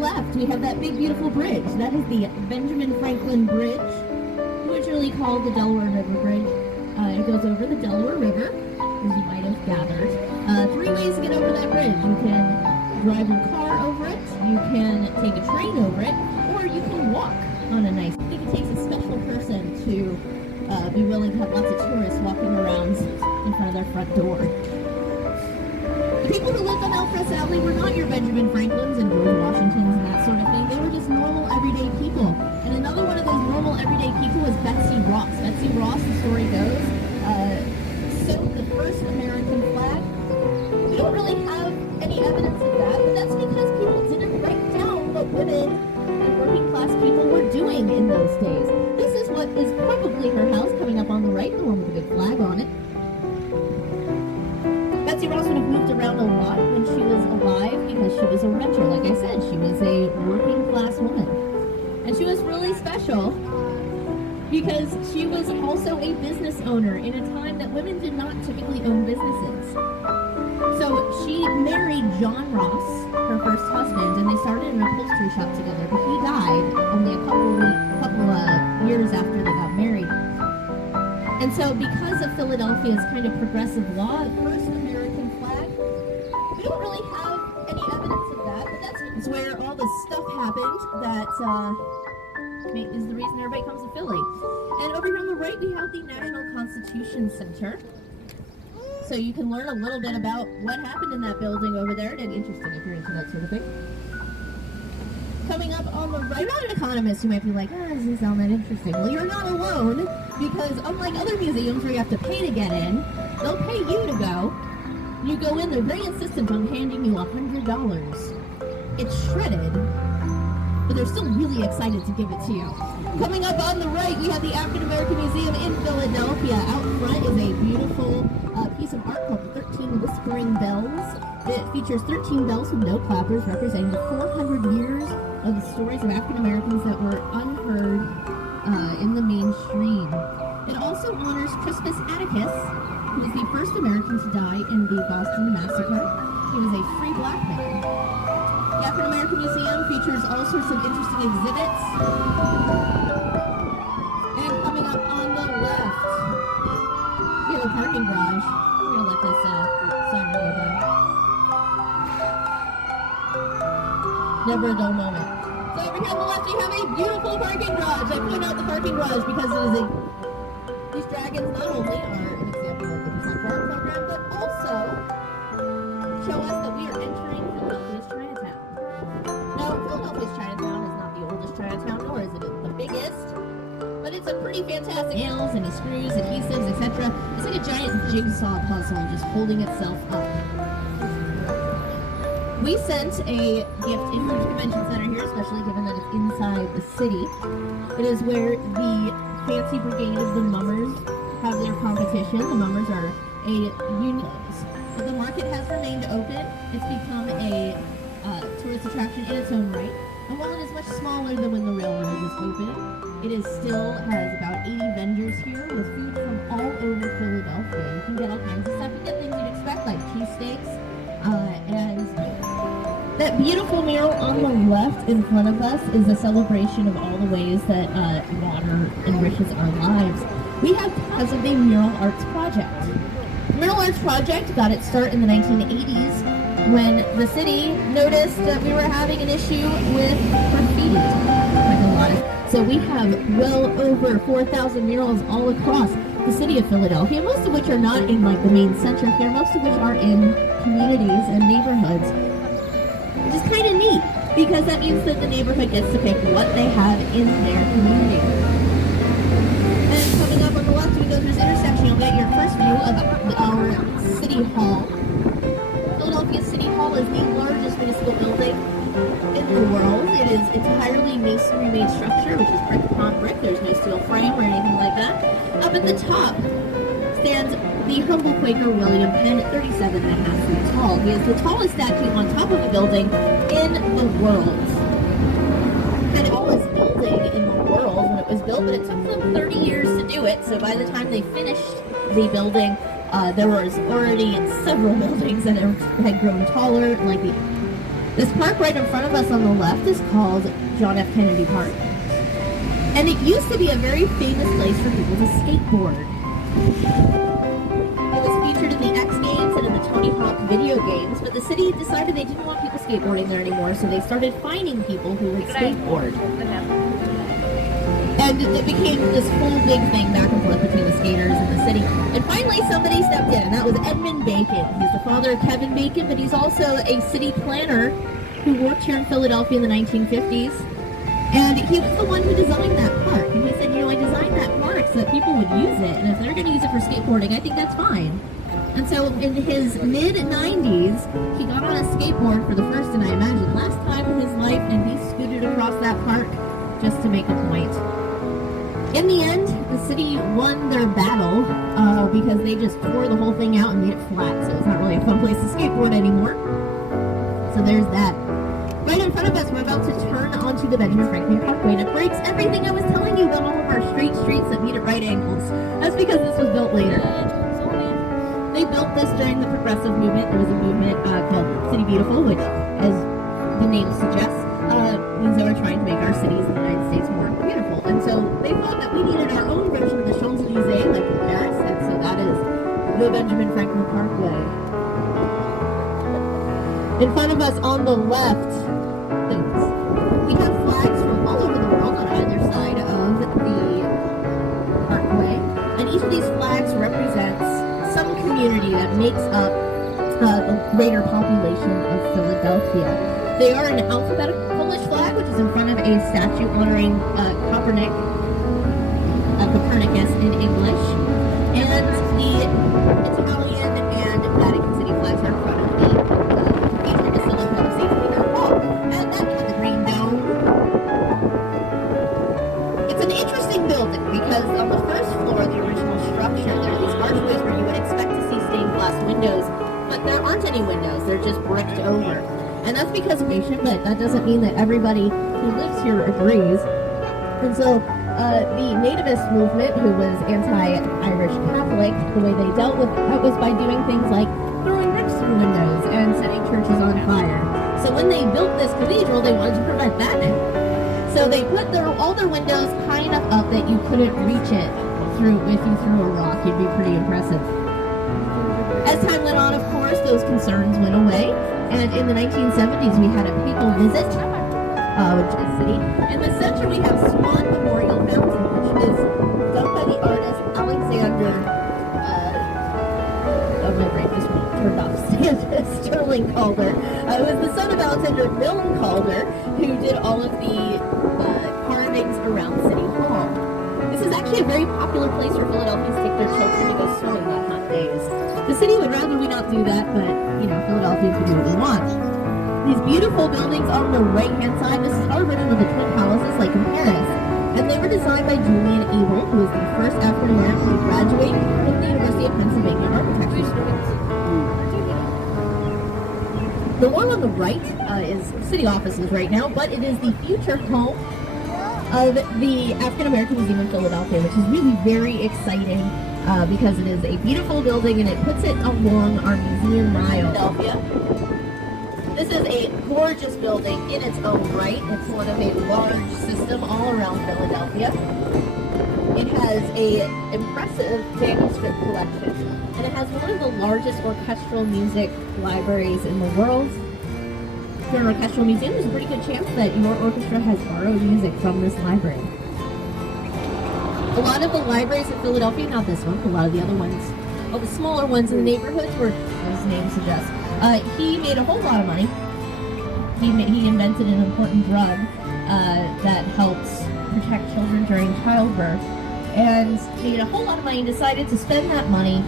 left, we have that big, beautiful bridge. That is the Benjamin Franklin Bridge, originally called the Delaware River Bridge. It goes over the Delaware River, as you might have gathered. 3 ways to get over that bridge. You can drive your car over it, you can take a train over it, or you can walk on a nice... I think it takes a special person to be willing to have lots of tourists walking around in front of their front door. The people who lived on Elfreth Valley were not your Benjamin Franklins and George Washingtons and that sort of thing. They were just normal, everyday people. And another one of those normal, everyday people was Betsy Ross. Betsy Ross, the story goes, sewed the first American flag. We don't really have any evidence of that, but that's because people didn't write down what women and working class people were doing in those days. This is what is probably her house coming up on the right, the one with the big flag on it. Betsy Ross would have moved around a lot when she was alive because she was a renter. Like I said, she was a working class woman. And she was really special because she was also a business owner in a time that women did not typically own businesses. So she married John Ross, her first husband, and they started an upholstery shop together, but he died only a couple of years after they got married. And so because of Philadelphia's kind of progressive law, the first American flag, we don't really have any evidence of that, but that's where all the stuff happened that is the reason everybody comes to Philly. And over here on the right, we have the National Constitution Center. So you can learn a little bit about what happened in that building over there. And interesting if you're into that sort of thing. Coming up on the right, you're not an economist. You might be like, does this sound that interesting? Well, you're not alone, because unlike other museums where you have to pay to get in, they'll pay you to go. You go in, they're very insistent on handing you $100. It's shredded, but they're still really excited to give it to you. Coming up on the right, we have the African American Museum in Philadelphia. Out front is a beautiful piece of art called the 13 Whispering Bells. It features 13 bells with no clappers, representing the 400 years of the stories of African Americans that were unheard in the mainstream. It also honors Crispus Attucks, who was the first American to die in the Boston Massacre. He was a free black man. The African American Museum features all sorts of interesting exhibits. And coming up on the left, we have a parking garage. We're going to let this siren go by. Never a dull moment. So over here on the left, you have a beautiful parking garage. I point out the parking garage because it is these dragons not only are an example of the Percent for Art program, but also show us that we are entering Philadelphia's Chinatown. Now, Philadelphia's Chinatown is not the oldest Chinatown, nor is it the biggest, but it's a pretty fantastic nails and screws, adhesives, etc. It's like a giant jigsaw puzzle just holding itself up. We sent a gift into the convention center here, especially given that it's inside the city. It is where the Fancy Brigade of the Mummers have their competition. The Mummers are a unit. The market has remained open. It's become a tourist attraction in its own right. And while it is much smaller than when the railroad was open, it still has about 80 vendors here with food from all over Philadelphia. You can get all kinds of stuff. You get things you'd expect, like cheesesteaks, and that beautiful mural on the left in front of us is a celebration of all the ways that water enriches our lives. We have because of the Mural Arts Project. The Mural Arts Project got its start in the 1980s when the city noticed that we were having an issue with graffiti. Like a lot of, so we have well over 4,000 murals all across the city of Philadelphia, most of which are not in like the main center here, most of which are in communities and neighborhoods. Which is kind of neat, because that means that the neighborhood gets to pick what they have in their community. And coming up on the left, we go through this intersection, you'll get your first view of our City Hall. Philadelphia City Hall is the largest municipal building in the world. It is entirely masonry-made structure, which is brick upon brick. There's no steel frame or anything like that. Up at the top stands the humble Quaker William Penn, 37.5 feet tall. He is the tallest statue on top of a building in the world. And the tallest building in the world when it was built, but it took them 30 years to do it. So by the time they finished the building, there was already several buildings that had grown taller, like the This park right in front of us on the left is called John F. Kennedy Park. And it used to be a very famous place for people to skateboard. It was featured in the X Games and in the Tony Hawk video games, but the city decided they didn't want people skateboarding there anymore, so they started fining people who would skateboard. And it became this whole big thing back and forth between the skaters and the city. And finally somebody stepped in, and that was Edmund Bacon. He's the father of Kevin Bacon, but he's also a city planner who worked here in Philadelphia in the 1950s. And he was the one who designed that park. And he said, I designed that park so that people would use it. And if they're going to use it for skateboarding, I think that's fine. And so in his mid-90s, he got on a skateboard for the first and I imagine last time in his life, and he scooted across that park just to make a point. In the end, the city won their battle because they just tore the whole thing out and made it flat, so it's not really a fun place to skateboard anymore. So there's that. Right in front of us, we're about to turn onto the Benjamin Franklin Parkway, and it breaks everything I was telling you about all of our straight streets that meet at right angles. That's because this was built later. They built this during the Progressive Movement. There was a movement called City Beautiful, which, as the name suggests, means they were trying to make our cities in the United States more beautiful. And so they thought that we needed our own version of the Champs-Élysées, like in Paris, and so that is the Benjamin Franklin Parkway. In front of us on the left, we have flags from all over the world on either side of the parkway, and each of these flags represents some community that makes up the greater population of Philadelphia. They are an alphabetical Polish flag, which is in front of a statue honoring Copernicus in English, and the Italian and Vatican City flags are in front of the Eastern Basilica of St. Peter Paul, and that has a green dome. It's an interesting building because on the first floor of the original structure, there are these archways where you would expect to see stained glass windows, but there aren't any windows, they're just bricked over. And that's because of nation, but that doesn't mean that everybody who lives here agrees. And so the nativist movement, who was anti-Irish Catholic, the way they dealt with that was by doing things like throwing bricks through windows and setting churches on fire. So when they built this cathedral, they wanted to prevent that. So they put all their windows high enough up that you couldn't reach it through. If you threw a rock, you'd be pretty impressive. As time went on, of course, those concerns went away. And in the 1970s, we had a papal visit, which is city. In the center, we have Swan Memorial Fountain, which is done by the artist Alexander, my brain just turned off, Sterling Calder. It was the son of Alexander Milne Calder, who did all of the carvings around City Hall. This is actually a very popular place for Philadelphians to take their children to go swimming on hot days. The city would rather we not do that, but, Philadelphians can do what they want. These beautiful buildings on the right-hand side, this is our version of the Twin Palaces, like in Paris. And they were designed by Julian Abel, who was the first African-American to graduate from the University of Pennsylvania architecture students. The one on the right is city offices right now, but it is the future home of the African American Museum in Philadelphia, which is really very exciting because it is a beautiful building and it puts it along our museum mile. Philadelphia. This is a gorgeous building in its own right. It's one of a large system all around Philadelphia. It has an impressive manuscript collection, and it has one of the largest orchestral music libraries in the world. For an orchestral museum, there's a pretty good chance that your orchestra has borrowed music from this library. A lot of the libraries in Philadelphia, not this one, but a lot of the other ones, all the smaller ones in the neighborhoods were, as his name suggests, he made a whole lot of money. He invented an important drug that helps protect children during childbirth, and made a whole lot of money and decided to spend that money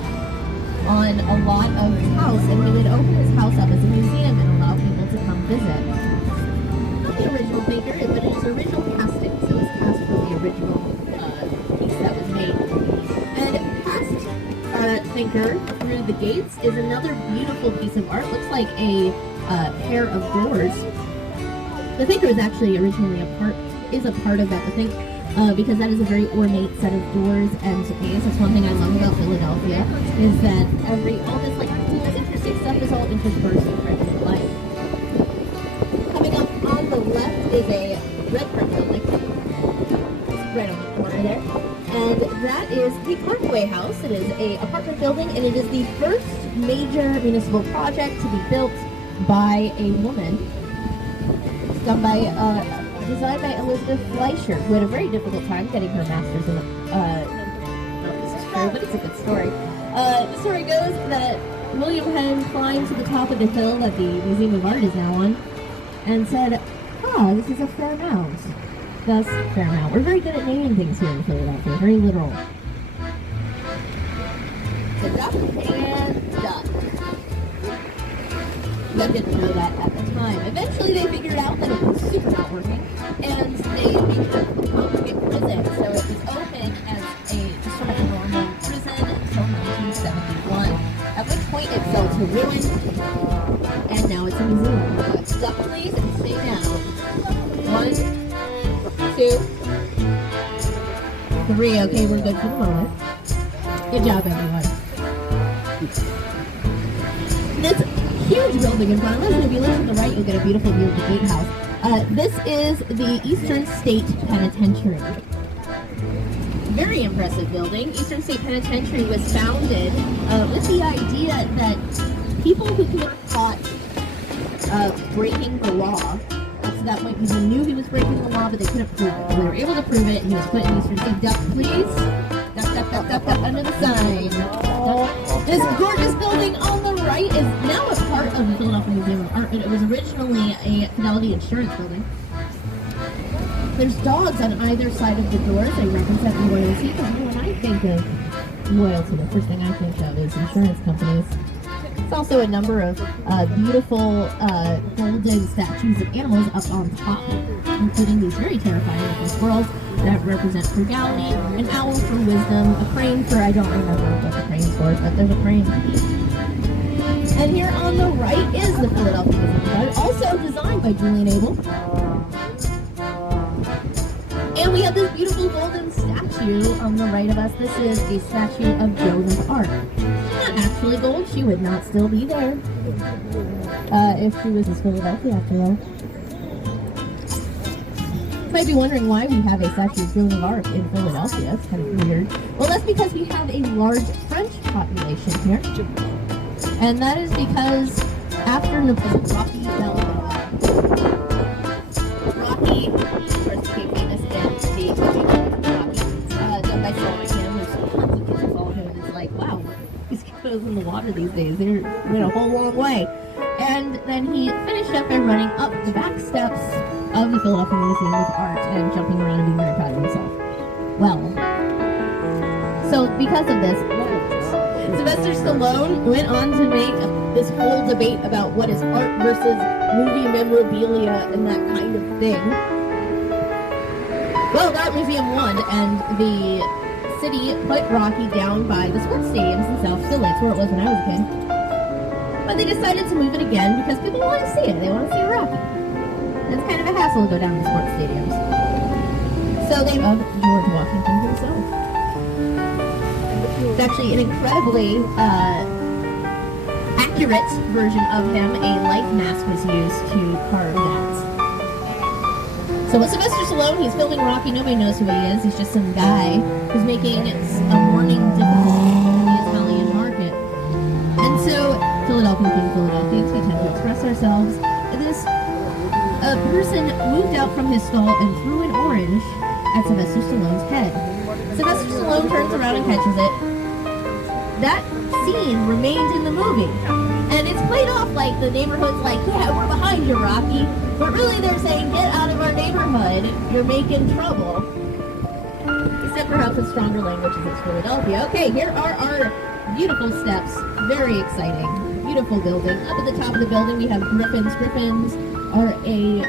on a lot of his house, and he would open his house up as a museum and allow people to come visit. Not the original thinker, but it is original casting, so it's cast from the original piece that was made. And past Thinker Through the Gates is another beautiful piece of art. Looks like a pair of doors. The Thinker is actually originally a part of that, I think, because that is a very ornate set of doors and space. That's one thing I love about Philadelphia, is that all this interesting stuff is all interspersed in regular life. on the left is a red brick building, right on the corner there. And that is the Parkway House. It is a apartment building, and it is the first major municipal project to be built by a woman. It's done by, designed by Elizabeth Fleischer, who had a very difficult time getting her master's in, this is true, but it's a good story. The story goes that William Penn climbed to the top of the hill that the Museum of Art is now on, and said, this is a fair mount. Thus, Fairmount. We're very good at naming things here in Philadelphia. Very literal. So duck and duck. I didn't know that at the time. Eventually they figured out that it was super not working, and they made it a congregate prison. So it was open as just sort of a normal prison until 1971. At which point it fell to ruin, and now it's a museum. Duck please and stay down. 1, 2, 3. Okay, we're good for the moment. Good job, everyone. This huge building in front of us, and if you look to the right, you'll get a beautiful view of the gatehouse. This is the Eastern State Penitentiary. Very impressive building. Eastern State Penitentiary was founded with the idea that people who were caught breaking the law, so that way people knew he was breaking the law, but they couldn't prove it. They were able to prove it, and he was put in Eastern State. Duck, please. Duck, duck, duck, duck, duck, under the sign. This gorgeous building on the right is now a part of the Philadelphia Museum of Art, but it was originally a Fidelity Insurance building. There's dogs on either side of the doors. They represent loyalty, because when I think of loyalty, the first thing I think of is insurance companies. There's also a number of beautiful golden statues of animals up on top, including these very terrifying looking squirrels that represent frugality, an owl for wisdom, a crane for, I don't remember what the crane's for, but there's a crane. And here on the right is the Philadelphia Museum of Art, also designed by Julian Abel. And we have this beautiful golden statue on the right of us. This is a statue of Joan of Arc. Not actually gold, she would not still be there if she was in Philadelphia after all. You might be wondering why we have a statue of Joan of Arc in Philadelphia. It's kind of weird. Well, that's because we have a large French population here. And that is because after Napoleon, Rocky first became famous in the Rocky, done by Solomon Kim. There's tons of kids who follow him, and it's like, wow, these kiddos in the water these days, they went a whole long way. And then he finished up by running up the back steps of the Philadelphia Museum of Art and jumping around and being very proud of himself. Well, so because of this, Sylvester Stallone went on to make this whole debate about what is art versus movie memorabilia and that kind of thing. Well, the art museum won, and the city put Rocky down by the sports stadiums in South Philly. That's where it was when I was a kid. But they decided to move it again because people want to see it. They want to see Rocky. And it's kind of a hassle to go down to sports stadiums. So they of George Washington himself. It's actually an incredibly accurate version of him. A life mask was used to carve that. So with Sylvester Stallone, he's filming Rocky. Nobody knows who he is. He's just some guy who's making a morning difficulty in the Italian market. And so, Philadelphia being Philadelphians, we tend to express ourselves. This person moved out from his stall and threw an orange at Sylvester Stallone's head. Sylvester Stallone turns around and catches it. That scene remained in the movie. And it's played off like the neighborhood's like, yeah, we're behind you, Rocky. But really they're saying, get out of our neighborhood, you're making trouble. Except perhaps with stronger language as it's Philadelphia. Okay, here are our beautiful steps. Very exciting. Beautiful building. Up at the top of the building we have griffins. Griffins are a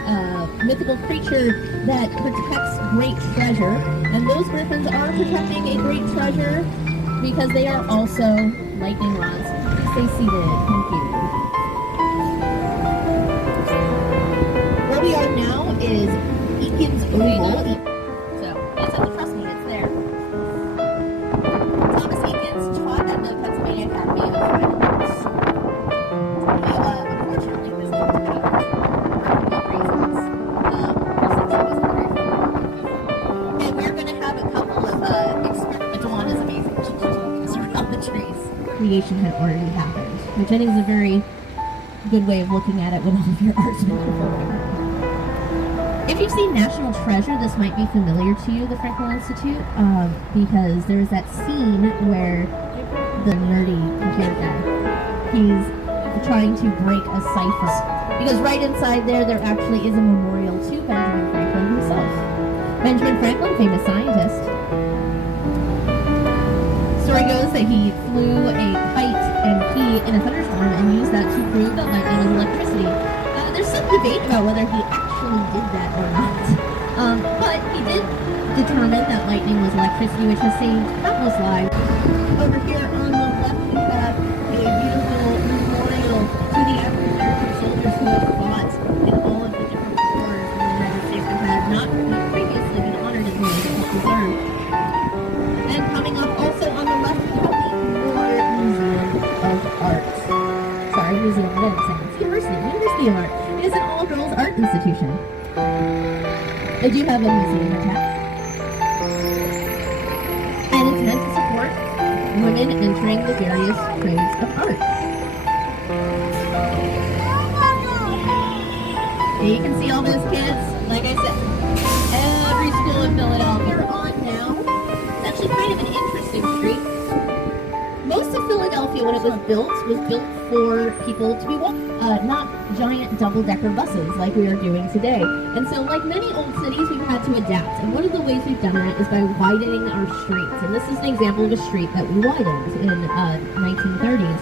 mythical creature that protects great treasure. And those griffins are protecting a great treasure because they are also lightning rods. Stay seated. Thank you. Where we are now is Eakins Oval. So, you just have to trust me, it's there. Thomas Eakins taught at the Pennsylvania Academy of Fine Arts. Unfortunately, was not for reasons. radiation had already happened, which I think is a very good way of looking at it when all of your art's been unfolding. If you've seen National Treasure, this might be familiar to you, the Franklin Institute, because there's that scene where the nerdy computer guy, he's trying to break a cipher. Because right inside there actually is a memorial to Benjamin Franklin himself. Benjamin Franklin, famous scientist. Story goes that he flew a kite in a thunderstorm and used that to prove that lightning was electricity. There's some debate about whether he actually did that or not. But he did determine that lightning was electricity, which has saved countless lives. Over here on the left, we have a beautiful memorial to the African American soldiers who have fought in all of the different wars in the United States and have not previously been honored as well as deserved. And coming up also on the left, we have the War Museum of Art. Sorry, Museum of Art. University of Art. It is an all-girls art institution. They do have a museum attached. And it's meant to support women entering the various trades of art. And you can see all those kids, like I said, every school in Philadelphia are on now. It's actually kind of an interesting street. Most of Philadelphia, when it was built for people to be walking, not giant double-decker buses like we are doing today. And so, like many old cities, we've had to adapt. And one of the ways we've done it is by widening our streets. And this is an example of a street that we widened in 1930s.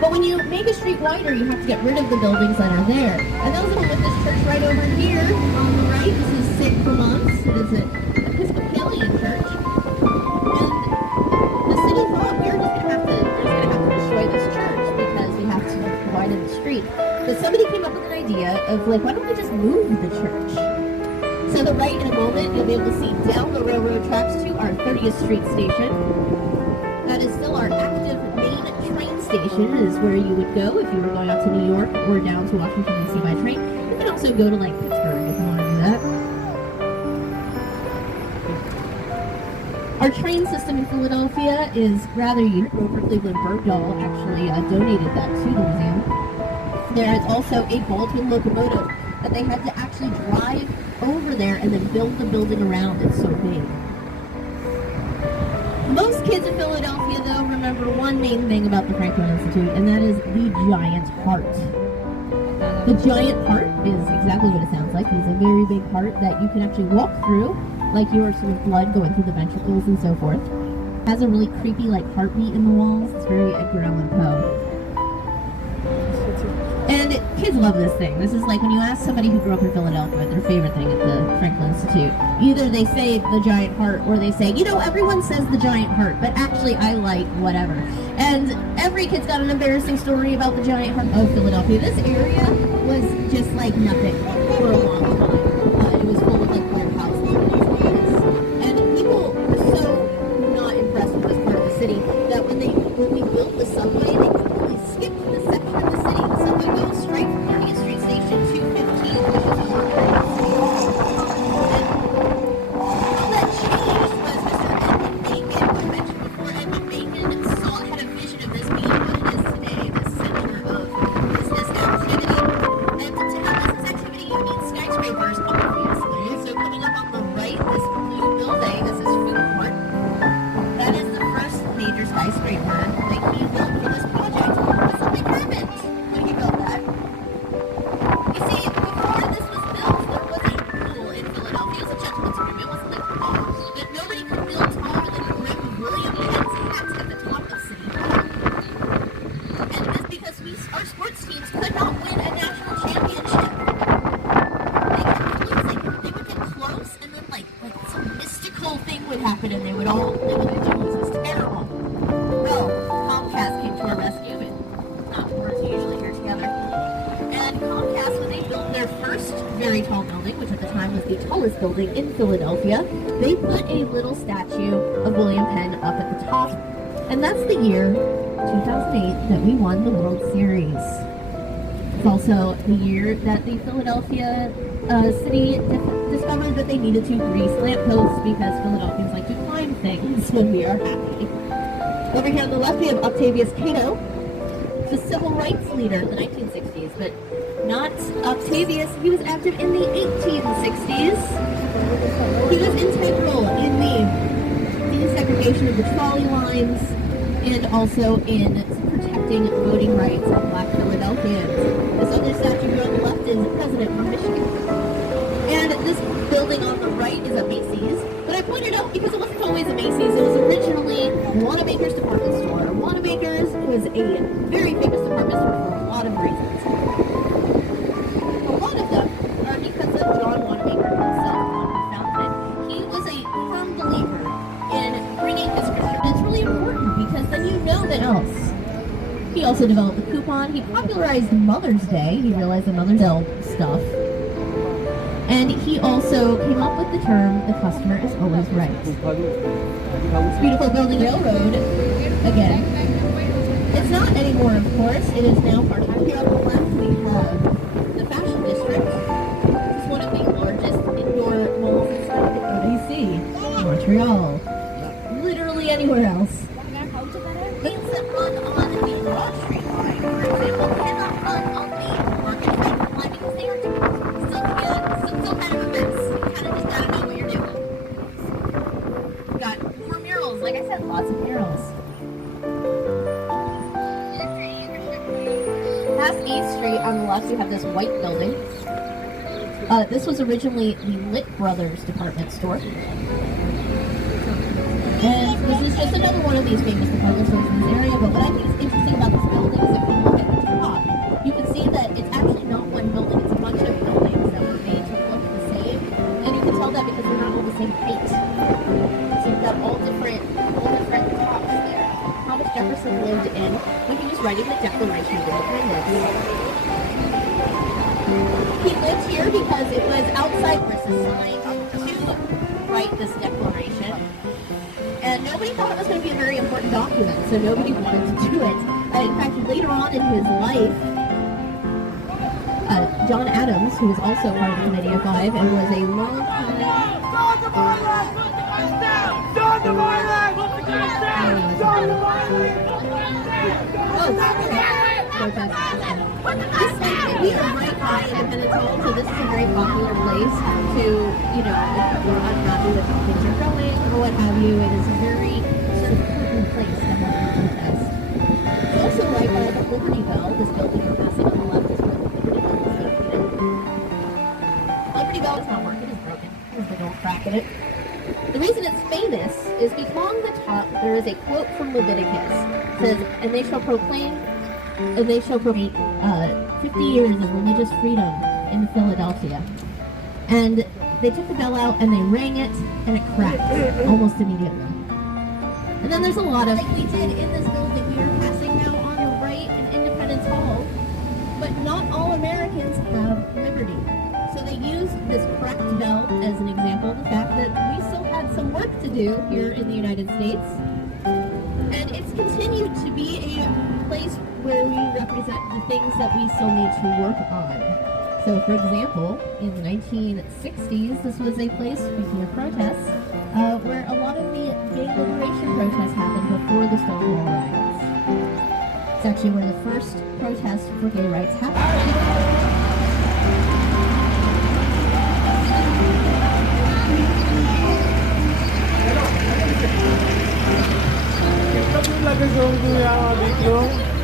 But when you make a street wider, you have to get rid of the buildings that are there. And those are with this church right over here on the right. This is St. Clement's. It is an Episcopalian church. And the city thought we're just going to have to destroy this church because we have to widen the street. But somebody came up with an idea of like, why don't we just move the church? So the right in a moment, you'll be able to see down the railroad tracks to our 30th Street station. That is still our active main train station. It is where you would go if you were going out to New York or down to Washington, D.C. by train. You can also go to like Pittsburgh if you want to do that. Our train system in Philadelphia is rather unique. Grover Cleveland Bergdahl actually donated that to the museum. There is also a Baldwin locomotive that they had to actually drive over there and then build the building around. It's so big. Most kids in Philadelphia, though, remember one main thing about the Franklin Institute, and that is the giant heart. The giant heart is exactly what it sounds like. It's a very big heart that you can actually walk through, like your sort of blood going through the ventricles and so forth. It has a really creepy, like, heartbeat in the walls. It's very Edgar Allan Poe. And kids love this thing. This is like when you ask somebody who grew up in Philadelphia their favorite thing at the Franklin Institute. Either they say the giant heart or they say, you know, everyone says the giant heart, but actually I like whatever. And every kid's got an embarrassing story about the giant heart of Philadelphia. This area was just like nothing for a long time. It was full of like warehouses and things like this. And people were so not impressed with this part of the city that when we built the subway, they completely skipped the section of the city. The subway goes straight from 30th Street Station to 15, which is a building in Philadelphia. They put a little statue of William Penn up at the top, and that's the year 2008 that we won the World Series. It's also the year that the Philadelphia city discovered that they needed to grease lampposts because Philadelphians like to climb things when we are happy. Over here on the left, we have Octavius Cato, the civil rights leader in the 1960s, but not Octavius. He was active in the 1860s. He was integral in the desegregation of the trolley lines and also in protecting voting rights of Black Philadelphians. This other statue here on the left is President from Michigan. And this building on the right is a Macy's. But I pointed out because it wasn't always a Macy's. It was originally Wanamaker's department store. Wanamaker's was a very famous department store for a lot of reasons. A lot of them are because of John Wanamaker himself, who founded it. He was a firm believer in bringing his Christian. It's really important because then you know that else. He also developed the coupon. He popularized Mother's Day. He realized that Mother's Day stuff. And he also came up with the term, the customer is always right. This beautiful building, railroad, again. It's not anymore, of course. It is now part of here on the left. We have the Fashion District. This is one of the largest indoor malls in BC, Montreal. Literally anywhere else. Things that run on the Broad Street line, for example, cannot run on the Market Avenue line because they are still kind of a mess. You kind of just gotta know what you're doing. We've got more murals, like I said, lots of murals. Past E Street on the left, you have this white building. This was originally the Lit Brothers department store. And this is just another one of these famous department stores in this area, but what I think is interesting about this building is if you look at the top, you can see that it's actually not one building, it's a bunch of buildings that were made to look the same, and you can tell that because they're not all the same height. So you've got all different tops there. Thomas Jefferson lived in when he was writing the Declaration of Independence. He lived here because it was outside versus signed to write this declaration. And nobody thought it was going to be a very important document, so nobody wanted to do it. In fact, later on in his life, John Adams, who was also part of the Committee of Five and was a long time... We are right by Independence Hall, so this is a very popular place to, you know, if you're unhappy with how things are going or what have you. It is a very sort of important place to have a protest. It's also right by the Liberty Bell. This building you're passing on the left is where the Liberty Bell is located. Liberty Bell is not working, it's broken. There's a big old crack in it. The reason it's famous is because on the top there is a quote from Leviticus. It says, and they shall proclaim 50 years of religious freedom in Philadelphia. And they took the bell out and they rang it and it cracked almost immediately. And then there's a lot of, like we did in this building, we are passing now on the right in Independence Hall, but not all Americans have liberty. So they used this cracked bell as an example of the fact that we still had some work to do here in the United States. And it's continued to be a place where we represent the things that we still need to work on. So, for example, in the 1960s, this was a place, speaking of protests, where a lot of the gay liberation protests happened before the Stonewall riots. It's actually where the first protest for gay rights happened. Lagi sa video.